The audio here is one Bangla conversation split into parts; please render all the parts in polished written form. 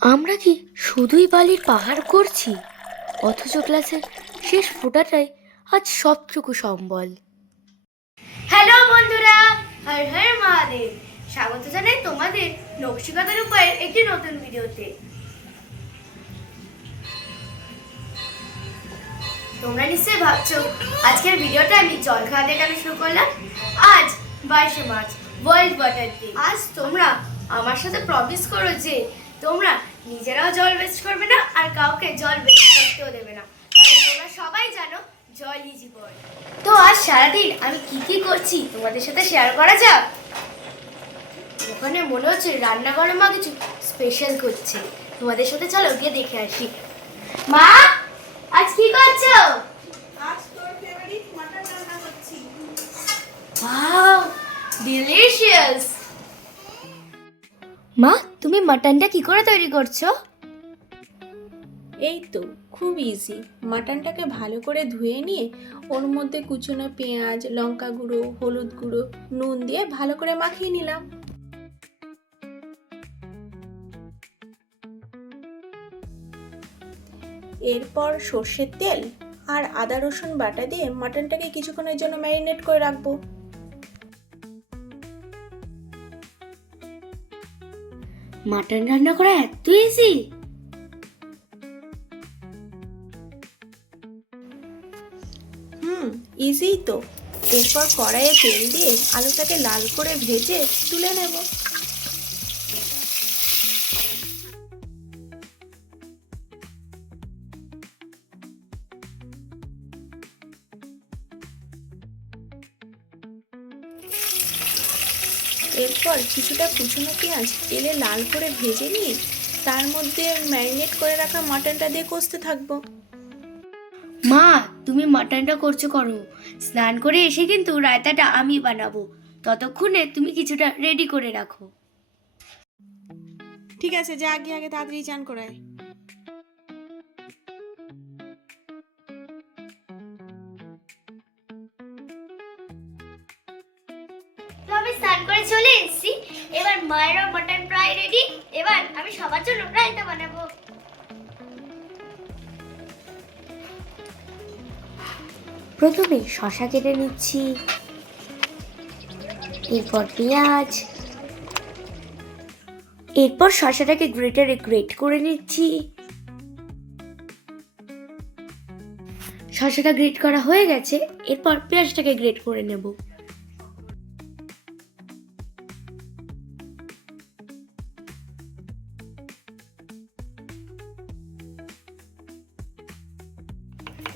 আমরা কি শুধুই বালির পাহাড় করছি, অথচ ক্লাসের শেষ ফোঁটাটাই আজ সবটুকু সম্বল। হ্যালো বন্ধুরা, হর হর মহাদেব। স্বাগত জানাই তোমাদের নকশিকাঁথার উপায়ের একটি নতুন ভিডিওতে। তোমরা নিশ্চয়ই ভাবছো আজকের ভিডিওটা আমি জল খাওয়া দিয়ে কেন শুরু করলাম। আজ 22শে মার্চ, ওয়ার্ল্ড ওয়াটার ডে। আজ তোমরা আমার সাথে প্রমিস করো যে তোমরা নিজেরাও জল ওয়েস্ট করবে না আর কাউকে জল ওয়েস্ট করতেও দেবে না, কারণ তোমরা সবাই জানো জলই জীবন। তো আজ সারাদিন আমি কি কি করছি তোমাদের সাথে শেয়ার করা যাক। ওখানে মনে হচ্ছে রান্নাঘরে মা কিছু স্পেশাল করছে, তোমাদের সাথে চলো গিয়ে দেখে আসি। মা, আজ কি করছো? আজ তোর ফেভারিট মাটন রান্না করছি। Wow, delicious. মা, তুমি মাটনটা কি করে তৈরি করছো? এই তো খুব ইজি। মাটনটাকে ভালো করে ধুয়ে নিয়ে ওর মধ্যে কুচনো পেঁয়াজ, লঙ্কা গুঁড়ো, হলুদ গুঁড়ো, নুন দিয়ে ভালো করে মাখিয়ে নিলাম। এরপর সর্ষের তেল আর আদা রসুন বাটা দিয়ে মাটনটাকে কিছুক্ষণের জন্য ম্যারিনেট করে রাখবো। মাটন রান্না করা এত ইজি? ইজি তো। এরপর কড়াইয়ে তেল দিয়ে আলুটাকে লাল করে ভেজে তুলে নেব। এরপর কিছুটা কুচনো পেঁয়াজ তেলে লাল করে ভেজে নিয়ে তার মধ্যে ম্যারিনেট করে রাখা মাটনটা দিয়ে কষতে থাকবো। মা, তুমি মাটনটা করছো করো, স্নান করে এসে কিন্তু রায়তাটা আমি বানাবো। ততক্ষণে তুমি কিছুটা রেডি করে রাখো। ঠিক আছে, যা আগে আগে তাড়াতাড়ি চান করায়। তো আমি স্নান করে চলে এসেছি, এবার মায়েরও মটন প্রায় রেডি। এবার আমি সবার জন্য রায়তা বানাবো। প্রথমে শসা কেটে নিচ্ছি, এরপর পেঁয়াজ, এরপর শসাটাকে গ্রেটারে গ্রেট করে নিচ্ছি। শসাটা গ্রেট করা হয়ে গেছে, এরপর পেঁয়াজটাকে গ্রেট করে নেব।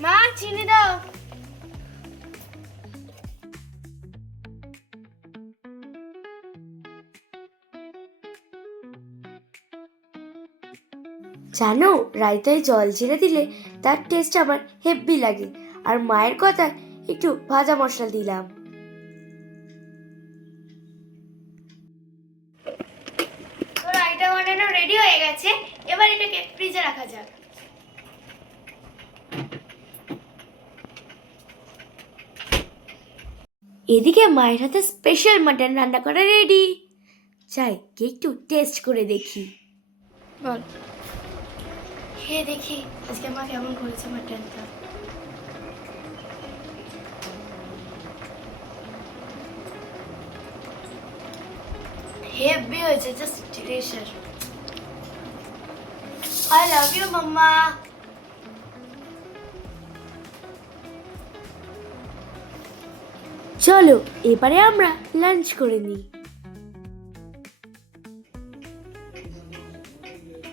মা, চিনি দাও। জানো, রায়তায় জল ঝেড়ে দিলে তার টেস্ট আমার হেব্বি লাগে, আর মায়ের কথা একটু ভাজা মশলা দিলাম। তো রায়তা বানানো রেডি হয়ে গেছে, এবার এটাকে ফ্রিজে রাখা যাক। এদিকে মায়ের হাতে স্পেশাল মাটন রান্না করা রেডি। চাই কি একটু টেস্ট করে দেখি। বল। খেয়ে দেখি আজকে মা কেমন করেছে মাটনটা। হেভি হয়েছে, just delicious. I love you mamma. চলো এবারে আমরা লাঞ্চ করে নিই।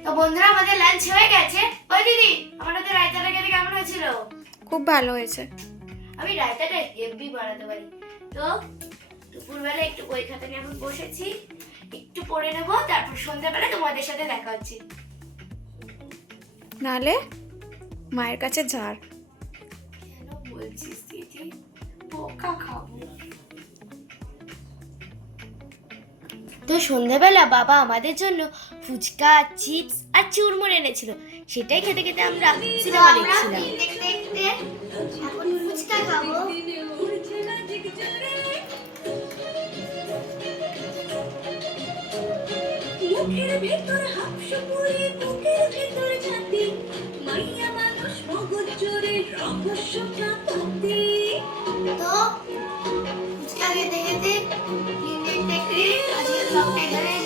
তো বন্ধুরা, আমাদের লাঞ্চ হয়ে গেছে। ওই দিদি, আমার হাতে রায়তাটা খেতে কেমন হয়েছিল? খুব ভালো হয়েছে। আমি রায়তাটা হেভি বানাতে পারি। তো দুপুরবেলা একটু বই খাতা নিয়ে এখন বসেছি, একটু পড়ে নেবো, তারপর সন্ধ্যাবেলা তোমাদের সাথে দেখা হচ্ছে। নালে মায়ের কাছে ঝাড়। কেন বলছিস দিদি? বোকা খাবো। তো সন্ধ্যাবেলা বাবা আমাদের জন্য ফুচকা, চিপস আর চুরমুর এনেছিল, সেটাই খেতে খেতে আমরা সিনেমা দেখছিলাম। দেখতে দেখতে এখন ফুচকা খাবো। মুখের ভেতর হাফসা পুরি বুকের ভেতর ছাতি মাইয়া মানুষ মগজ জোরে রহস্যটা তাতে তো ফুচকা খেতে খেতে আজকের ব্লগটা এখানে